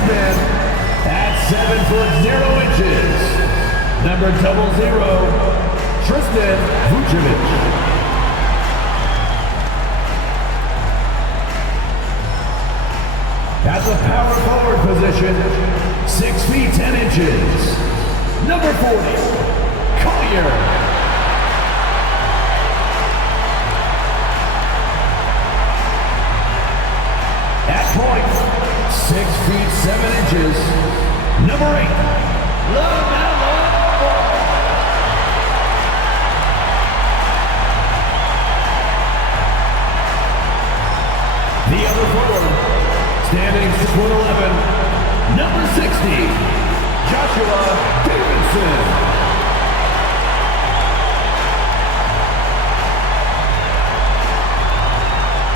big man at 7 foot 0 inches. Number 00, Tristan Vucevic. At the power forward position, 6 feet 10 inches. Number 40, Collier. At point, 6 feet 7 inches. Number 8, LaMelo. The other forward, standing 6'11", number 60, Joshua Davidson.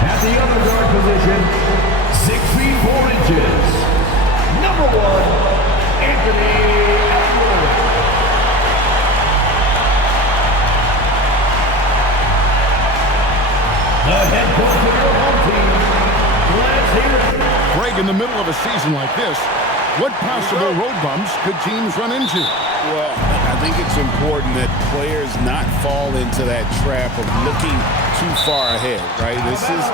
At the other guard position, 6 feet 4 inches, number 1, Anthony Edwards. The head coach of your home team, let's hear it. Greg, in the middle of a season like this, what possible road bumps could teams run into? Well, I think it's important that players not fall into that trap of looking too far ahead, right? This is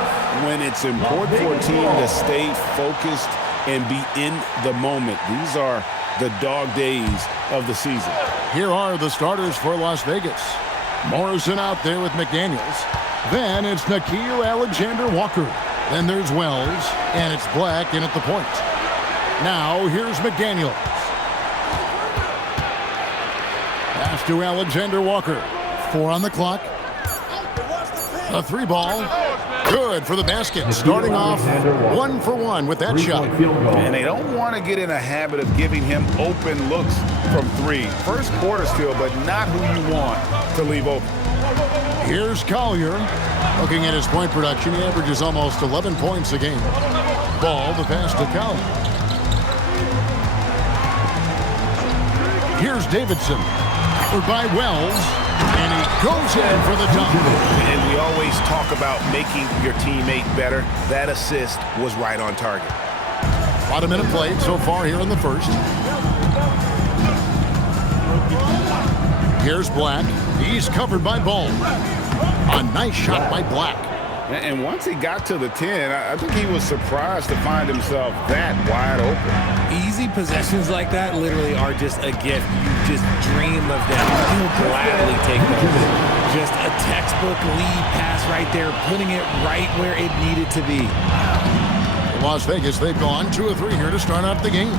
when it's important for a team to stay focused and be in the moment. These are the dog days of the season. Here are the starters for Las Vegas. Morrison out there with McDaniels. Then it's Nickeil Alexander-Walker. Then there's Wells, and it's Black in at the point. Now, here's McDaniels. Pass to Alexander-Walker. 4 on the clock. A 3 ball. Good for the basket. Starting off 1 for 1 with that shot. And they don't want to get in a habit of giving him open looks from 3. First quarter still, but not who you want to leave open. Here's Collier. Looking at his point production, he averages almost 11 points a game. Ball, the pass to Collier. Here's Davidson. Covered by Wells. And he goes in for the dunk. And we always talk about making your teammate better. That assist was right on target. About a minute played so far here in the first. Here's Black. He's covered by Ball. A nice shot by Black. And once he got to the 10, I think he was surprised to find himself that wide open. Easy possessions like that literally are just a gift. You just dream of them. You'll gladly take those. Just a textbook lead pass right there, putting it right where it needed to be. Las Vegas, they've gone 2 of 3 here to start out the game.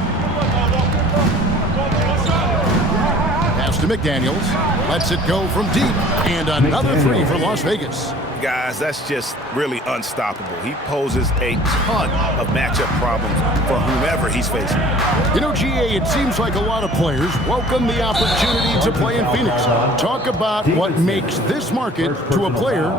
Pass to McDaniels. Lets it go from deep. And another 3 for Las Vegas. Guys, that's just really unstoppable. He poses a ton of matchup problems for whomever he's facing. You know, GA, it seems like a lot of players welcome the opportunity to play in Phoenix. Talk about what makes this market to a player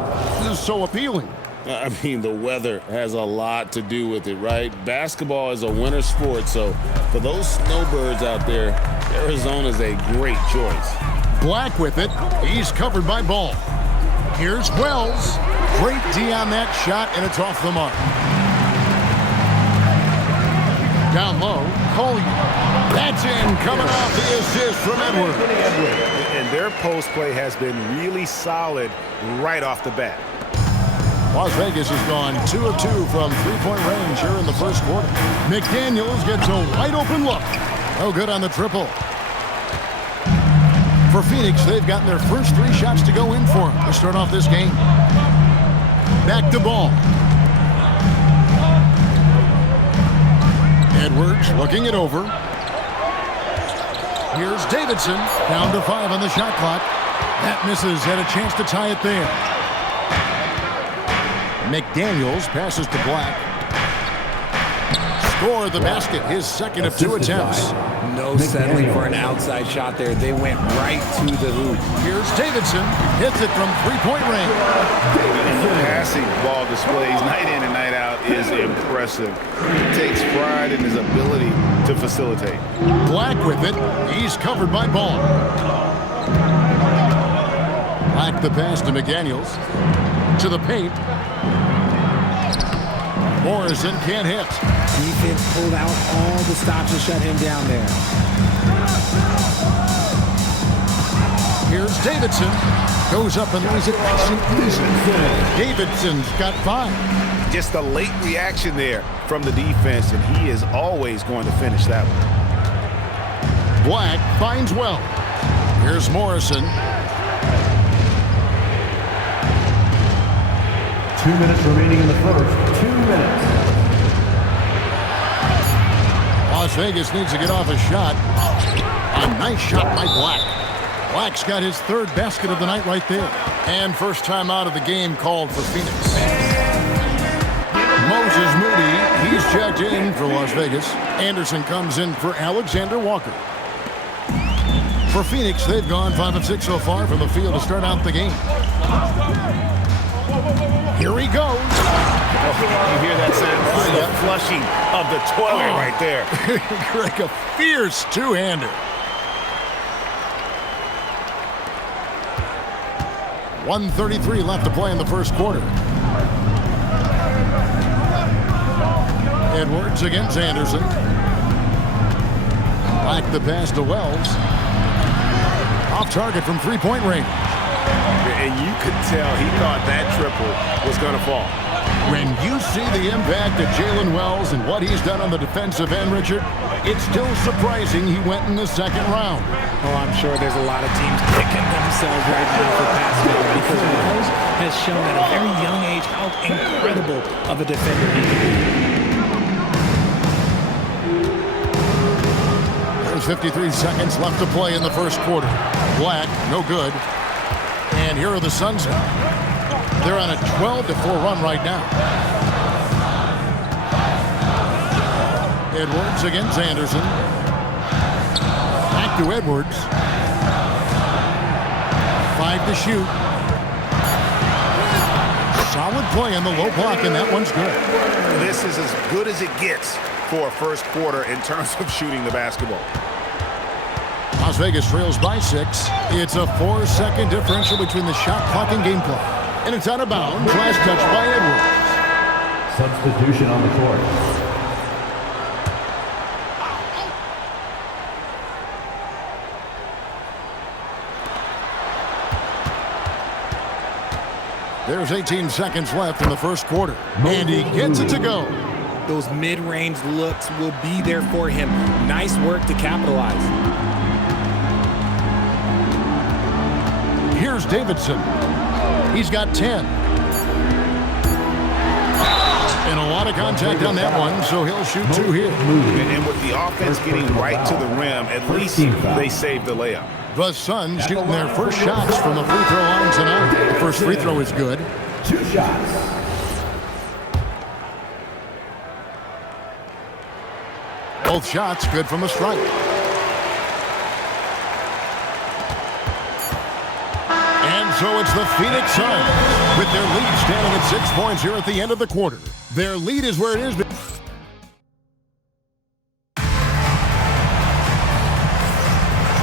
so appealing. I mean, the weather has a lot to do with it, right? Basketball is a winter sport, so for those snowbirds out there, Arizona's a great choice. Black with it. He's covered by Ball. Here's Wells. Great D on that shot, and it's off the mark. Down low, Collier. That's in, coming off the assist from Edwards. And their post play has been really solid right off the bat. Las Vegas has gone 2 of 2 from 3-point range here in the first quarter. McDaniels gets a wide open look. No good on the triple. For Phoenix, they've gotten their first 3 shots to go in for them to start off this game. Back to Ball. Edwards looking it over. Here's Davidson, down to 5 on the shot clock. That misses, had a chance to tie it there. McDaniels passes to Black. Score the basket, his second of 2 attempts. No settling for an outside shot there. They went right to the hoop. Here's Davidson. Hits it from 3-point range. And the passing ball displays night in and night out is impressive. He takes pride in his ability to facilitate. Black with it. He's covered by Ball. Black the pass to McDaniels. To the paint. Morrison can't hit. Defense pulled out all the stops to shut him down there. Here's Davidson. Goes up and lays it nice and easy. Davidson's got 5. Just a late reaction there from the defense, and he is always going to finish that one. Black finds well. Here's Morrison. 2 minutes remaining in the first. 2 minutes. Las Vegas needs to get off a shot. A nice shot by Black. Black's got his 3rd basket of the night right there. And first time out of the game called for Phoenix. Moses Moody, he's checked in for Las Vegas. Anderson comes in for Alexander Walker. For Phoenix, they've gone 5 of 6 so far from the field to start out the game. Here he goes. Oh, you hear that sound? This is the flushing of the toilet right there. Like a fierce two-hander. 1:33 left to play in the first quarter. Edwards against Anderson. Back the pass to Wells. Off target from three-point range. And you could tell he thought that triple was going to fall. When you see the impact of Jalen Wells and what he's done on the defensive end, Richard, it's still surprising he went in the second round. Oh, I'm sure there's a lot of teams kicking themselves right now for passing him because Wells has shown at a very young age how incredible of a defender he can be. There's 53 seconds left to play in the first quarter. Black, no good. And here are the Suns now. They're on a 12-4 run right now. Edwards against Anderson. Back to Edwards. 5 to shoot. Solid play on the low block, and that one's good. This is as good as it gets for a first quarter in terms of shooting the basketball. Las Vegas trails by 6. It's a 4-second differential between the shot clock and game clock. And it's out of bounds. Last touch by Edwards. Substitution on the court. There's 18 seconds left in the first quarter. And he gets it to go. Those mid-range looks will be there for him. Nice work to capitalize. Here's Davidson. He's got 10. And a lot of contact on that one, so he'll shoot 2 here. And with the offense getting right to the rim, at least they saved the layup. The Suns shooting their first shots from the free throw line tonight. The first free throw is good. 2 shots. Both shots good from the stripe. And so it's the Phoenix Suns with their lead standing at 6 points here at the end of the quarter. Their lead is where it is.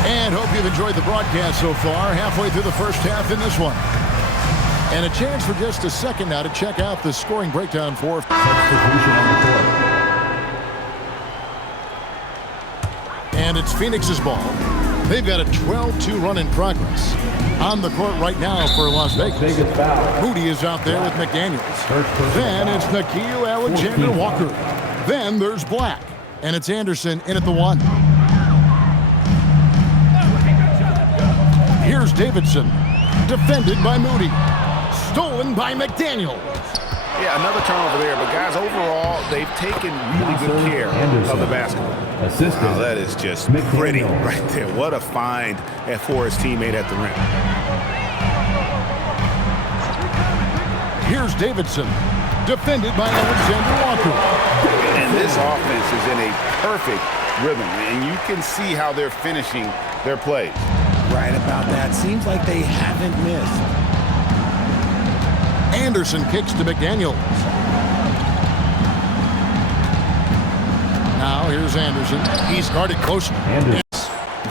And hope you've enjoyed the broadcast so far. Halfway through the first half in this one. And a chance for just a second now to check out the scoring breakdown for Substitution on the court. and it's Phoenix's ball. They've got a 12-2 run in progress. On the court right now for Las Vegas. Moody is out there with McDaniels. Then it's Nickeil Alexander-Walker. Then there's Black. And it's Anderson in at the 1. Here's Davidson. Defended by Moody. Stolen by McDaniels. Yeah, another turnover there. But, guys, overall, they've taken really good care of the basketball. Wow, that is just pretty right there. What a find for his teammate at the rim. Here's Davidson. Defended by Alexander Walker. And this offense is in a perfect rhythm. And you can see how they're finishing their plays. Right about that. Seems like they haven't missed. Anderson kicks to McDaniels. Now here's Anderson. He's guarded closely.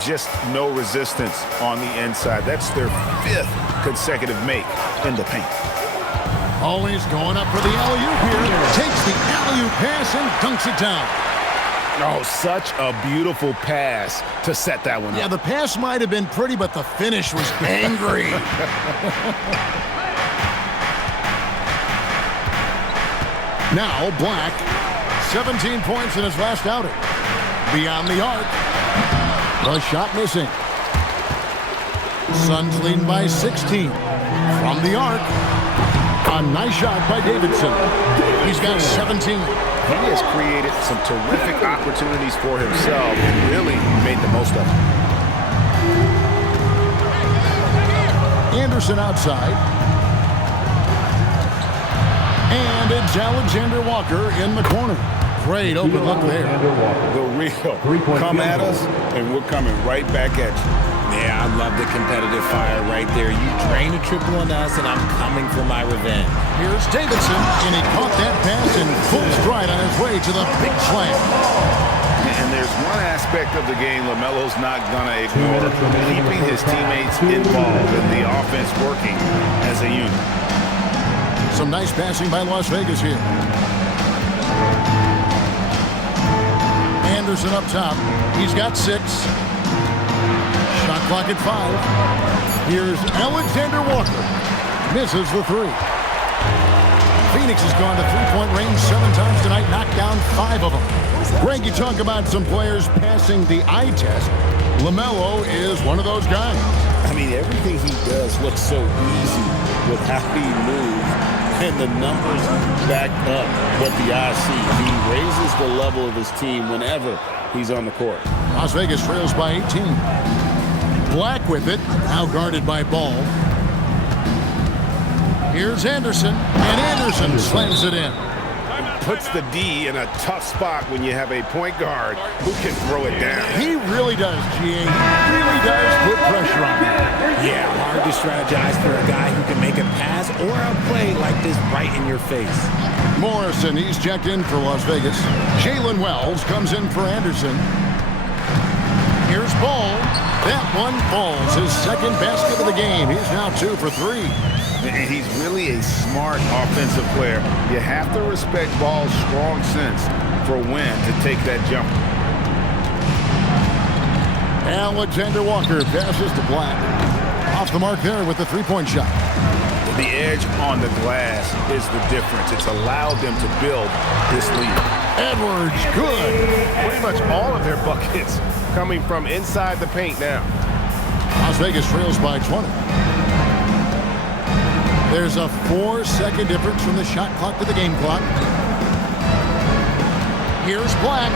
Just no resistance on the inside. That's their 5th consecutive make in the paint. Oh, he's going up for the alley-oop here. Takes the alley-oop pass and dunks it down. Oh, such a beautiful pass to set that one up. Yeah, the pass might have been pretty, but the finish was angry. Now, Black, 17 points in his last outing. Beyond the arc. The shot missing. Suns leading by 16. From the arc. A nice shot by Davidson. He's got 17. He has created some terrific opportunities for himself and really made the most of them. Anderson outside. And it's Alexander Walker in the corner. Great open look there. The real come at us, and we're coming right back at you. Yeah, I love the competitive fire right there. You drain a triple on us, and I'm coming for my revenge. Here's Davidson, and he caught that pass in full stride on his way to the big slam. And there's one aspect of the game LaMelo's not going to ignore, keeping his teammates involved and the offense working as a unit. Some nice passing by Las Vegas here. Anderson up top. He's got 6. Shot clock at 5. Here's Alexander Walker. Misses the 3. Phoenix has gone to three-point range 7 times tonight, knocked down 5 of them. Greg, you talk about some players passing the eye test. LaMelo is one of those guys. I mean, everything he does looks so easy with how he moves, and the numbers back up what the eye sees. He raises the level of his team whenever he's on the court. Las Vegas trails by 18. Black with it, now guarded by Ball. Here's Anderson, and Anderson slams it in. Puts the D in a tough spot when you have a point guard who can throw it down. He really does, GA. He really does put pressure on him. Yeah, hard to strategize for a guy who can make a pass or a play like this right in your face. Morrison, he's checked in for Las Vegas. Jalen Wells comes in for Anderson. Here's Ball. That one falls. His second basket of the game. He's now 2 for 3. And he's really a smart offensive player. You have to respect Ball's strong sense for when to take that jump. Alexander Walker passes to Black. Off the mark there with the three-point shot. The edge on the glass is the difference. It's allowed them to build this lead. Edwards, good. Pretty much all of their buckets coming from inside the paint now. Las Vegas trails by 20. There's a 4-second difference from the shot clock to the game clock. Here's Black.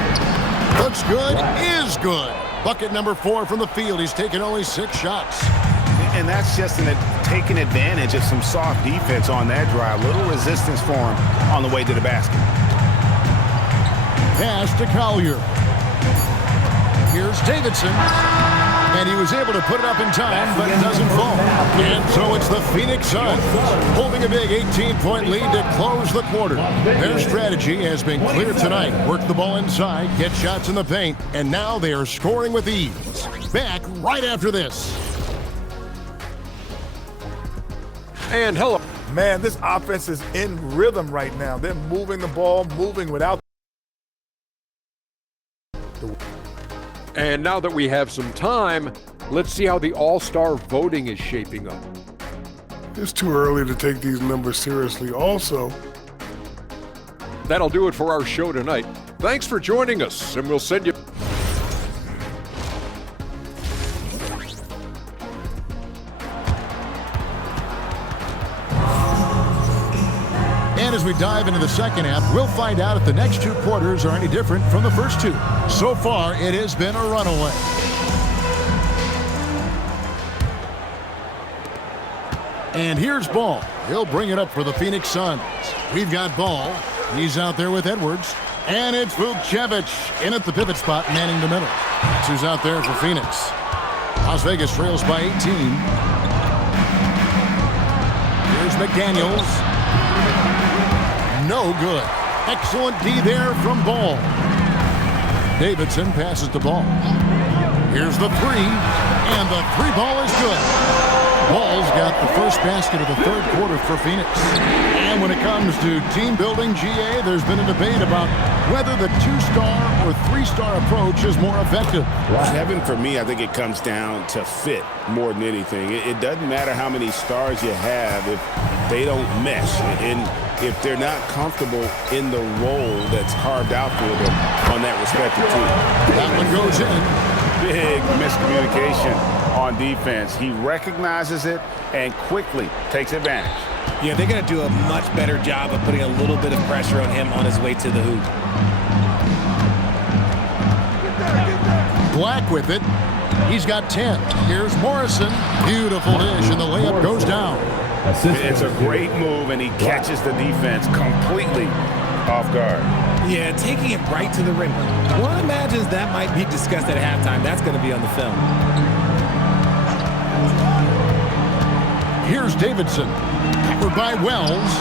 Looks good, is good. Bucket number 4 from the field. He's taken only 6 shots. And that's just taking advantage of some soft defense on that drive. Little resistance for him on the way to the basket. Pass to Collier. Here's Davidson. And he was able to put it up in time, but it doesn't fall. And so it's the Phoenix Suns holding a big 18-point lead to close the quarter. Their strategy has been clear tonight. Work the ball inside, get shots in the paint, and now they are scoring with ease. Back right after this. And hello. Man, this offense is in rhythm right now. They're moving the ball, moving without. And now that we have some time, let's see how the All-Star voting is shaping up. It's too early to take these numbers seriously also. That'll do it for our show tonight. Thanks for joining us, and we'll send you... And as we dive into the second half, we'll find out if the next 2 quarters are any different from the first 2. So far, it has been a runaway. And here's Ball. He'll bring it up for the Phoenix Suns. We've got Ball. He's out there with Edwards. And it's Vukcevic in at the pivot spot, manning the middle. That's who's out there for Phoenix. Las Vegas trails by 18. Here's McDaniels. No good. Excellent D there from Ball. Davidson passes the ball. Here's the 3, and the 3 ball is good. Ball's got the first basket of the third quarter for Phoenix. And when it comes to team building, GA, there's been a debate about whether the 2-star or 3-star approach is more effective. Kevin, for me, I think it comes down to fit more than anything. It doesn't matter how many stars you have if they don't mesh and if they're not comfortable in the role that's carved out for them on that respective team. That one goes in. Big miscommunication on defense. He recognizes it and quickly takes advantage. Yeah, they're going to do a much better job of putting a little bit of pressure on him on his way to the hoop. Black with it. He's got 10. Here's Morrison. Beautiful dish, and the layup goes down. It's a great move, and he catches the defense completely off guard. Yeah, taking it right to the rim. One imagines that might be discussed at halftime. That's going to be on the film. Here's Davidson. Covered by Wells.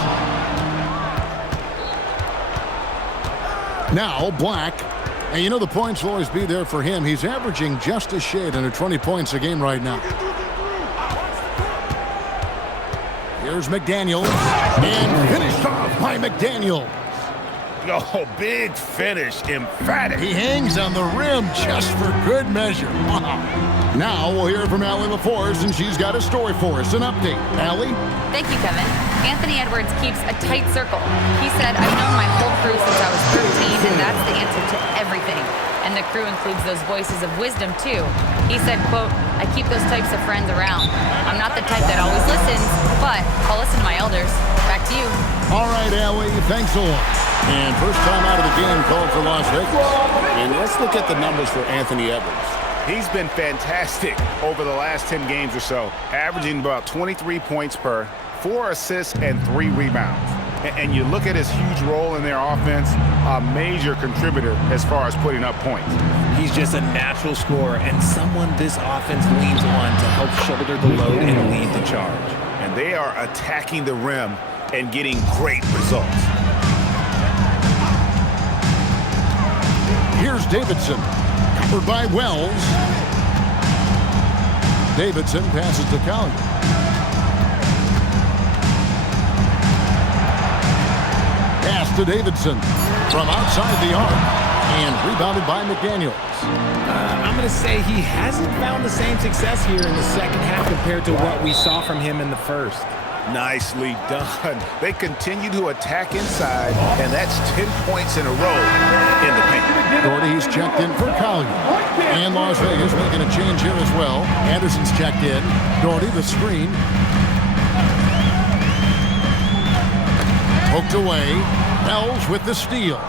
Now Black. And you know the points will always be there for him. He's averaging just a shade under 20 points a game right now. Here's McDaniel. And finished off by McDaniel. Oh, big finish, emphatic. He hangs on the rim just for good measure. Wow. Now we'll hear from Allie LaForce, and she's got a story for us. An update. Allie? Thank you, Kevin. Anthony Edwards keeps a tight circle. He said, I've known my whole crew since I was 13, and that's the answer to everything. And the crew includes those voices of wisdom, too. He said, quote, I keep those types of friends around. I'm not the type that always listens, but I'll listen to my elders. Back to you. All right, Allie, thanks a lot. And first time out of the game called for Las Vegas. And let's look at the numbers for Anthony Edwards. He's been fantastic over the last 10 games or so, averaging about 23 points per, 4 assists, and 3 rebounds. And you look at his huge role in their offense, a major contributor as far as putting up points. He's just a natural scorer and someone this offense leans on to help shoulder the load and lead the charge. And they are attacking the rim and getting great results. Here's Davidson. Covered by Wells. Davidson passes to Collier. Pass to Davidson from outside the arc. And rebounded by McDaniels. I'm going to say he hasn't found the same success here in the second half compared to what we saw from him in the first. Nicely done. They continue to attack inside, and that's 10 points in a row in the paint. Doherty's checked in for Collier. And Las Vegas making a change here as well. Anderson's checked in. Doherty the screen. Poked away. Wells with the steal.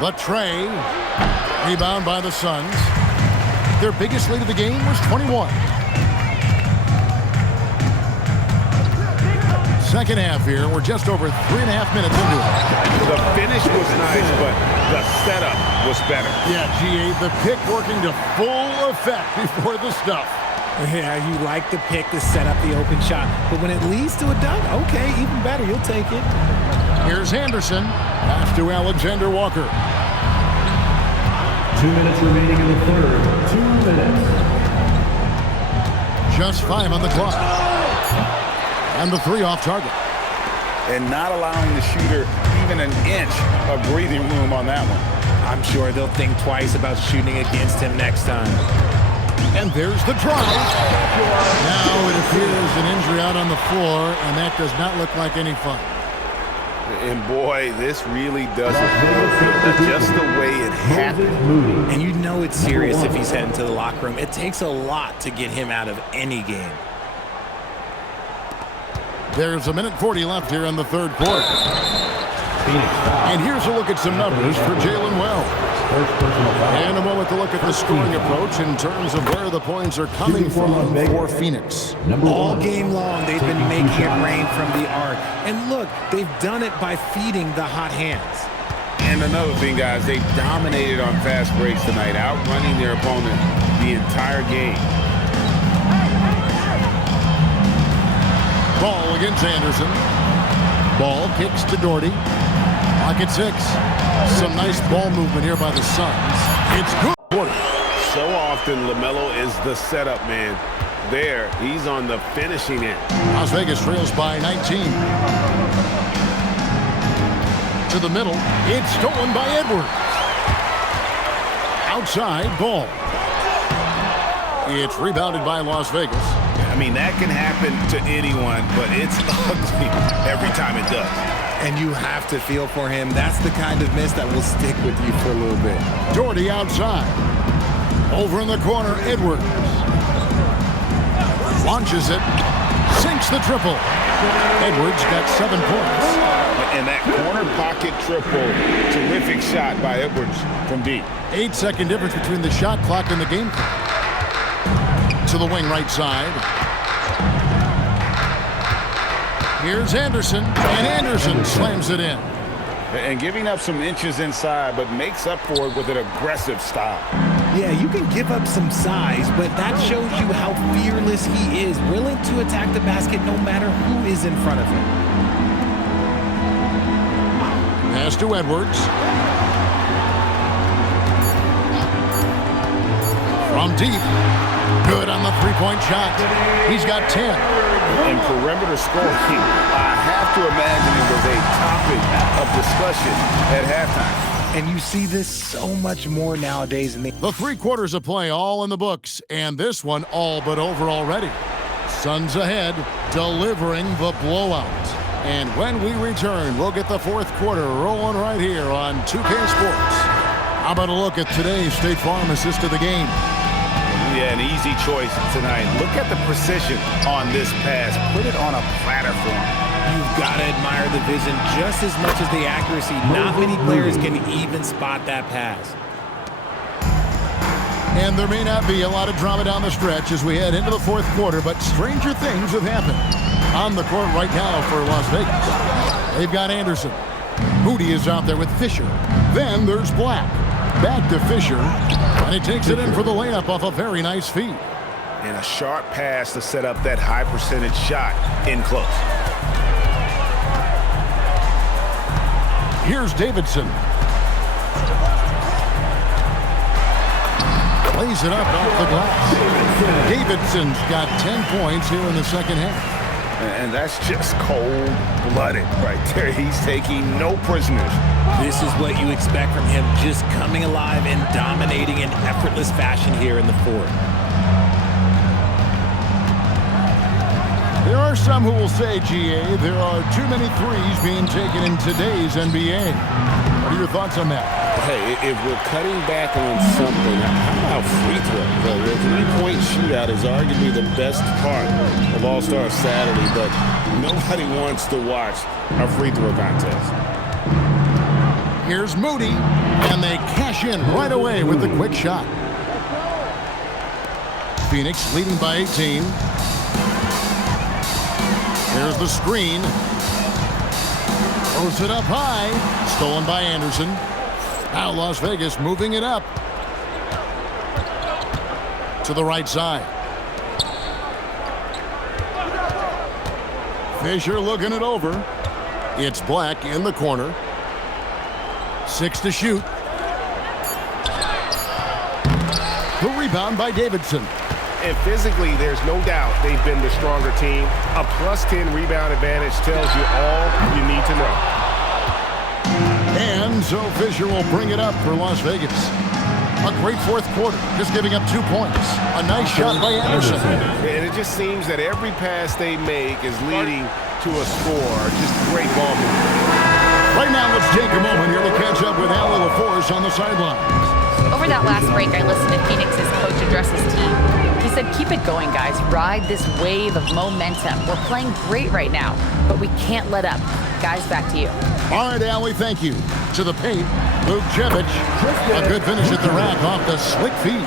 The tray. Rebound by the Suns. Their biggest lead of the game was 21. Second half here. We're just over 3.5 minutes into it. The finish was nice, but the setup was better. Yeah, GA, the pick working to full effect before the stuff. Yeah, you like the pick to set up the open shot. But when it leads to a dunk, okay, even better. You'll take it. Here's Anderson. Pass to Alexander Walker. 2 minutes remaining in the third. 2 minutes. Just 5 on the clock. And the 3 off target. And not allowing the shooter even an inch of breathing room on that one. I'm sure they'll think twice about shooting against him next time. And there's the drive. Now it appears an injury out on the floor, and that does not look like any fun. And boy, this really doesn't feel just the way it happened. And you know it's serious if he's heading to the locker room. It takes a lot to get him out of any game. There's 1:40 left here in the third quarter. And here's a look at some numbers for Jalen Wells. And a moment to look at the scoring approach in terms of where the points are coming from for Phoenix. All game long, they've been making it rain from the arc. And look, they've done it by feeding the hot hands. And another thing, guys, they've dominated on fast breaks tonight, outrunning their opponent the entire game. Ball against Anderson. Ball kicks to Doherty. Pocket 6. Some nice ball movement here by the Suns. It's good. So often, LaMelo is the setup man. there. He's on the finishing end. Las Vegas trails by 19. To the middle. It's stolen by Edwards. Outside ball. It's rebounded by Las Vegas. I mean, that can happen to anyone, but it's ugly every time it does. And you have to feel for him. That's the kind of miss that will stick with you for a little bit. Doherty outside. Over in the corner, Edwards. Launches it. Sinks the triple. Edwards got 7 points. And that corner pocket triple, terrific shot by Edwards from deep. 8-second difference between the shot clock and the game clock. To the wing right side. Here's Anderson, and Anderson slams it in. And giving up some inches inside, but makes up for it with an aggressive style. Yeah, you can give up some size, but that shows you how fearless he is, willing to attack the basket no matter who is in front of him. Pass to Edwards. From deep. Good on the three-point shot. He's got 10. And perimeter scoring, I have to imagine it was a topic of discussion at halftime. And you see this so much more nowadays. The 3 quarters of play all in the books, and this one all but over already. Suns ahead, delivering the blowout. And when we return, we'll get the 4th quarter rolling right here on 2K Sports. How about a look at today's State Farm assist of the game? Yeah, an easy choice tonight. Look at the precision on this pass. Put it on a platter for him. You've got to admire the vision just as much as the accuracy. Not many players can even spot that pass. And there may not be a lot of drama down the stretch as we head into the 4th quarter, but stranger things have happened. On the court right now for Las Vegas. They've got Anderson. Moody is out there with Fisher. Then there's Black. Back to Fisher. And he takes it in for the layup off a very nice feed. And a sharp pass to set up that high percentage shot in close. Here's Davidson. Plays it up off the glass. Davidson's got 10 points here in the second half. And that's just cold-blooded right there. He's taking no prisoners. This is what you expect from him, just coming alive and dominating in effortless fashion here in the 4th. There are some who will say, GA, there are too many threes being taken in today's NBA. What are your thoughts on that? Hey, if we're cutting back on something, how about free throw? The three-point shootout is arguably the best part of All-Star Saturday, but nobody wants to watch a free throw contest. Here's Moody, and they cash in right away with the quick shot. Phoenix leading by 18. There's the screen. Throws it up high. Stolen by Anderson. Now Las Vegas moving it up. To the right side. Fisher looking it over. It's Black in the corner. 6 to shoot. The rebound by Davidson. And physically, there's no doubt they've been the stronger team. A +10 rebound advantage tells you all you need to know. And so Fisher will bring it up for Las Vegas. A great 4th quarter, just giving up 2 points. A nice shot by Anderson. And it just seems that every pass they make is leading to a score. Just great ball movement. Right now, let's take a moment here to catch up with Allie LaForce on the sidelines. Over that last break, I listened to Phoenix's coach address his team. He said, keep it going, guys. Ride this wave of momentum. We're playing great right now, but we can't let up. Guys, back to you. All right, Allie, thank you. To the paint, Vukcevic. A good finish at the rack off the slick feed.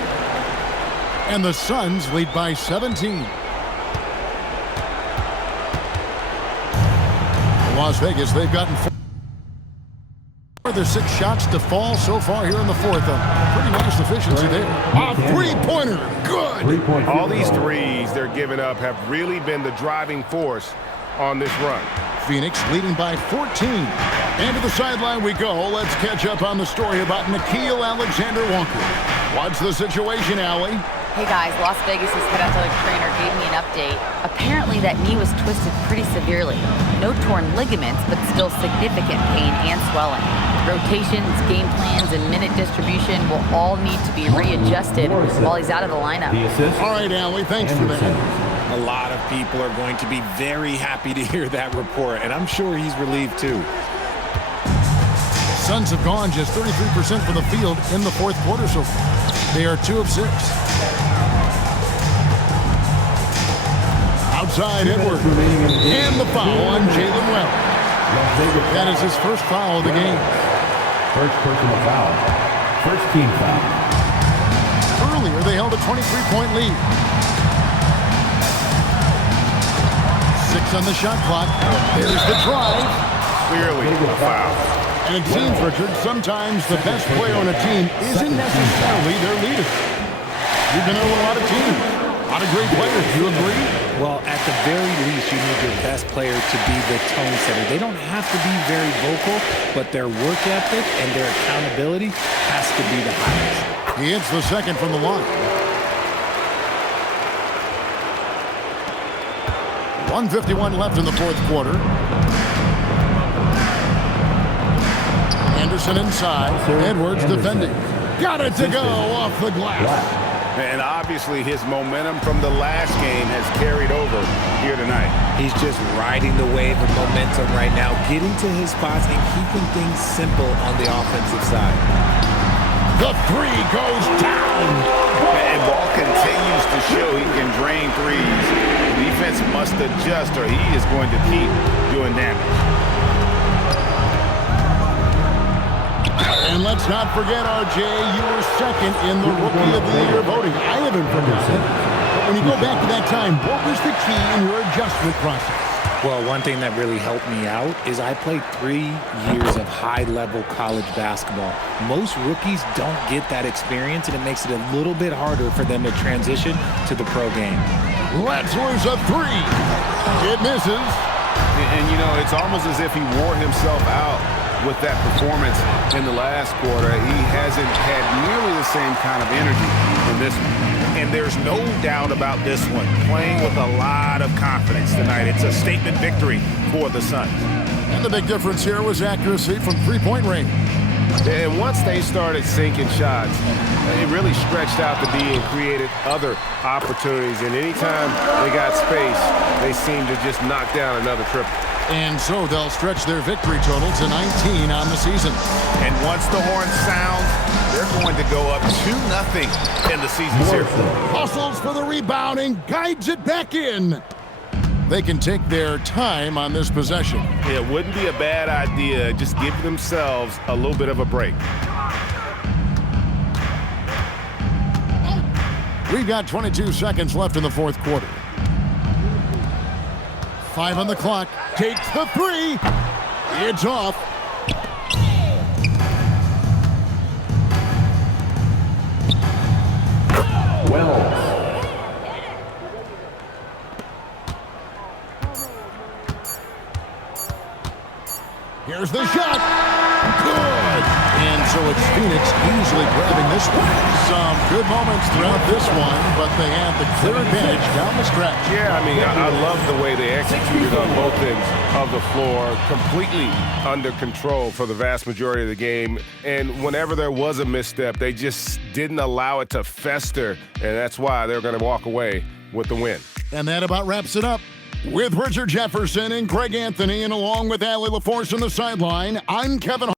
And the Suns lead by 17. Las Vegas, they've gotten 4. Their 6 shots to fall so far here in the 4th. A pretty nice efficiency there. A three-pointer. Good. All these threes they're giving up have really been the driving force on this run. Phoenix leading by 14. And to the sideline we go. Let's catch up on the story about Nickeil Alexander-Walker. What's the situation, Allie? Hey guys, Las Vegas' head athletic trainer gave me an update. Apparently that knee was twisted pretty severely. No torn ligaments, but still significant pain and swelling. Rotations, game plans, and minute distribution will all need to be readjusted while he's out of the lineup. All right, Allie, thanks for that. A lot of people are going to be very happy to hear that report, and I'm sure he's relieved too. Suns have gone just 33% from the field in the fourth quarter so far. They are 2 of 6. Outside Edwards. And the foul on Jalen Wells. That is his first foul of the game. First personal foul. First team foul. Earlier, they held a 23-point lead. 6 on the shot clock. There's the drive. Clearly a foul. And it seems, Richard, sometimes the best player on a team isn't necessarily their leader. You've been on a lot of teams, a lot of great players. Do you agree? Well, at the very least, you need your best player to be the tone setter. They don't have to be very vocal, but their work ethic and their accountability has to be the highest. He hits the second from the line. 1:51 left in the fourth quarter. Anderson inside. Edwards defending. Got it to go off the glass. And obviously his momentum from the last game has carried over here tonight. He's just riding the wave of momentum right now, getting to his spots and keeping things simple on the offensive side. The three goes down. And ball continues to show he can drain threes. The defense must adjust or he is going to keep doing damage. And let's not forget, RJ, you were second in the Rookie of the Year voting. I haven't forgotten. But when you go back to that time, what was the key in your adjustment process? Well, one thing that really helped me out is I played 3 years of high-level college basketball. Most rookies don't get that experience, and it makes it a little bit harder for them to transition to the pro game. Let's lose a 3. It misses. And you know, it's almost as if he wore himself out with that performance in the last quarter. He hasn't had nearly the same kind of energy in this one. And there's no doubt about this one. Playing with a lot of confidence tonight. It's a statement victory for the Suns. And the big difference here was accuracy from three-point range. And once they started sinking shots, it really stretched out the D and created other opportunities. And anytime they got space, they seemed to just knock down another triple. And so they'll stretch their victory total to 19 on the season. And once the horn sounds, they're going to go up 2-0 in the season series. Hustles for the rebound and guides it back in. They can take their time on this possession. It wouldn't be a bad idea. Just give themselves a little bit of a break. We've got 22 seconds left in the fourth quarter. 5 on the clock. Takes the 3. It's off. Wells. Here's the shot. Good. And so it's Phoenix easily grabbing this one. Some good moments throughout this one, but they had the clear advantage down the stretch. Yeah, I mean, I love the way they executed on both ends of the floor. Completely under control for the vast majority of the game. And whenever there was a misstep, they just didn't allow it to fester. And that's why they're going to walk away with the win. And that about wraps it up. With Richard Jefferson and Greg Anthony, and along with Allie LaForce on the sideline, I'm Kevin